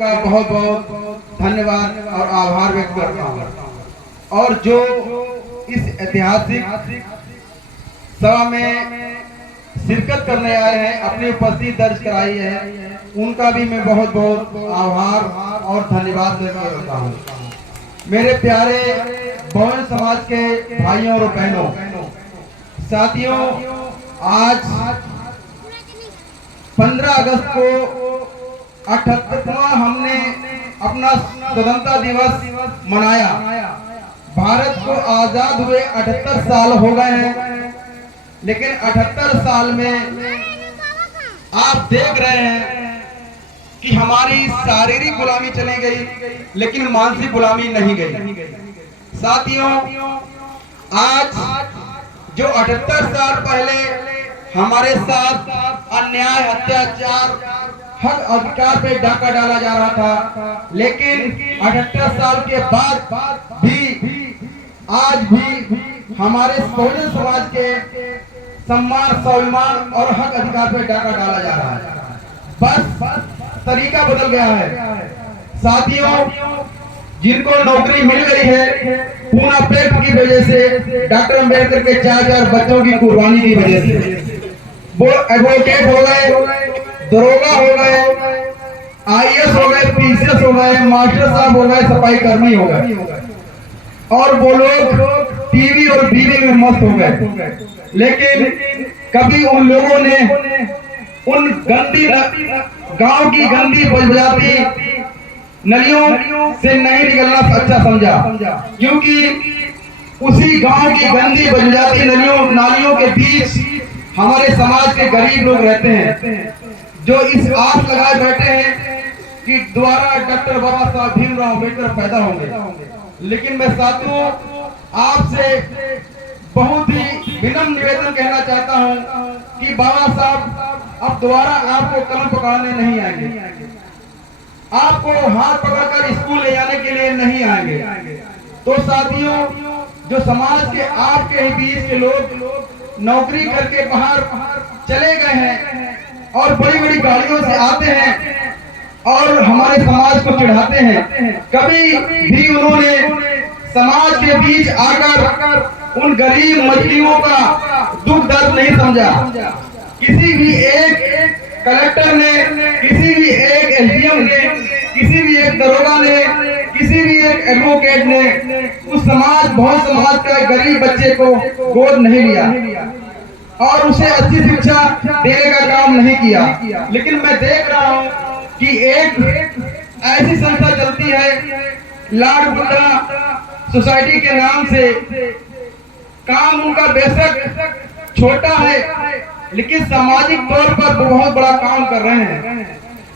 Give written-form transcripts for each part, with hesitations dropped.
उनका बहुत बहुत धन्यवाद और आभार व्यक्त करता हूँ। और जो इस ऐतिहासिक सभा में शिरकत करने आए हैं, अपनी उपस्थिति दर्ज कराई है, उनका भी मैं बहुत बहुत आभार और धन्यवाद व्यक्त करता हूँ। मेरे प्यारे बहुजन समाज के भाइयों और बहनों, साथियों, आज 15 अगस्त को 78वां हमने अपना स्वतंत्रता दिवस मनाया। भारत को आजाद हुए 78 साल हो गए हैं, लेकिन 78 साल में आप देख रहे हैं कि हमारी शारीरिक गुलामी चली गई, लेकिन मानसिक गुलामी नहीं गई। साथियों, आज जो 78 साल पहले हमारे साथ अन्याय, अत्याचार, हक अधिकार पे डाका डाला जा रहा था, लेकिन 78 साल के बाद भी आज भी हमारे बहुजन समाज के सम्मान, स्वाभिमान और हक अधिकार पे डाका डाला जा रहा है। बस तरीका बदल गया है। साथियों, जिनको नौकरी मिल गई है पूना पेट की वजह से, डॉक्टर अंबेडकर के 4,000 बच्चों की कुर्बानी की वजह से, वो एडवोकेट हो गए, दरोगा हो गए, IAS हो गए, PCS हो गए, मास्टर साहब हो गए, सफाई कर्मी हो गए, और वो लोग टीवी और बीवी में मस्त हो गए। लेकिन कभी उन लोगों ने उन गंदी गांव की गंदी बजबजाती नलियों से नहीं निकलना अच्छा समझा, क्योंकि उसी गांव की गंदी बजबजाती नालियों के बीच हमारे समाज के गरीब लोग रहते हैं, जो इस आस लगाए बैठे हैं कि दोबारा डॉक्टर बाबा साहब भीमराव अम्बेडकर पैदा होंगे। लेकिन मैं साथियों आपसे बहुत ही विनम्र निवेदन कहना चाहता हूं कि बाबा साहब अब दोबारा आपको कलम पकड़ने नहीं आएंगे, आपको हाथ पकड़कर स्कूल ले जाने के लिए नहीं आएंगे। तो साथियों, जो समाज के आपके ही बीच के लोग नौकरी करके बाहर चले गए हैं और बड़ी बड़ी गाड़ियों से आते हैं और हमारे समाज को चिढ़ाते हैं, कभी भी उन्होंने समाज के बीच आकर उन गरीब मजदूरों का दुख दर्द नहीं समझा। किसी भी एक कलेक्टर ने, किसी भी एक SDM ने, किसी भी एक दरोगा ने, किसी भी एक एडवोकेट ने उस बहुत समाज का गरीब बच्चे को गोद नहीं लिया और उसे अच्छी शिक्षा देने का काम नहीं किया। लेकिन मैं देख रहा हूं कि एक ऐसी संस्था चलती है लाड बुड्ढा सोसाइटी के नाम से। काम उनका बेशक छोटा है, लेकिन सामाजिक तौर पर बहुत बड़ा काम कर रहे हैं,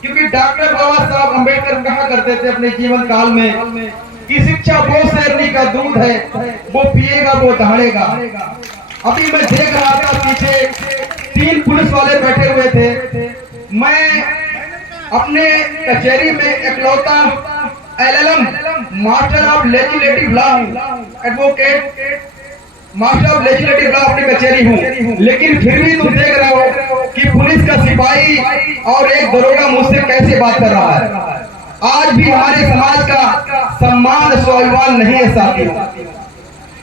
क्योंकि डॉक्टर बाबा साहब अम्बेडकर कहा करते थे अपने जीवन काल में कि शिक्षा वो शेरनी का दूध है, वो पिएगा वो दहाड़ेगा। अभी मैं देख रहा था पीछे 3 पुलिस वाले बैठे हुए थे। मैं अपने कचहरी में इकलौता LLM master of legislative law advocate master of legislative law अपनी कचहरी हूँ, लेकिन फिर भी तुम देख रहे हो कि पुलिस का सिपाही और एक दरोगा मुझसे कैसे बात कर रहा है। आज भी हमारे समाज का सम्मान, स्वाभिमान नहीं है साथियों।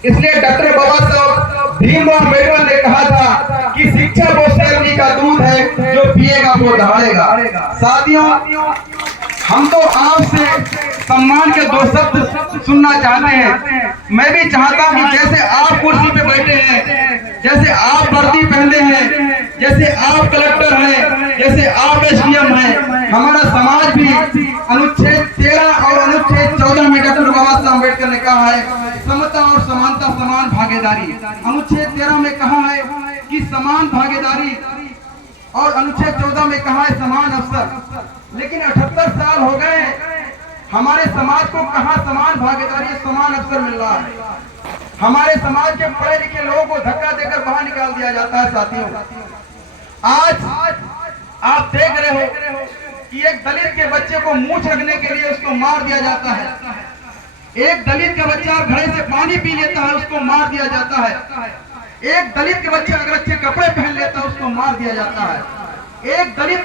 इसलिए डॉक्टर बाबा साहब भीमराव अम्बेडकर ने कहा था कि शिक्षा वो शेरनी का दूध है, जो पिएगा वो दहाड़ेगा। साथियों, हम तो आपसे सम्मान के 2 शब्द सुनना चाहते हैं। मैं भी चाहता हूं कि जैसे आप कुर्सी पे बैठे हैं, जैसे आप वर्दी पहने हैं, जैसे आप कलेक्टर हैं, जैसे आप SDM हैं, हमारा समाज भी अनुच्छेद 13 और अनुच्छेद 14 में डॉक्टर बाबा साहब अम्बेडकर ने कहा है समता और समानता, समान भागीदारी। अनुच्छेद 13 में कहा है कि समान भागीदारी और अनुच्छेद 14 में कहा है समान अवसर। लेकिन 78 साल हो गए हमारे समाज को कहां समान भागीदारी, समान अवसर मिल रहा है। हमारे समाज के पढ़े लिखे लोगों को धक्का देकर बाहर निकाल दिया जाता है। साथियों, आज आप देख रहे हो कि एक दलित के बच्चे को मूंछ रखने के लिए उसको मार दिया जाता है। एक दलित का बच्चा घड़े से पानी पी लेता है, उसको मार दिया जाता है। एक दलित के बच्चे अगर अच्छे कपड़े पहन लेता है, उसको मार दिया जाता है। एक दलित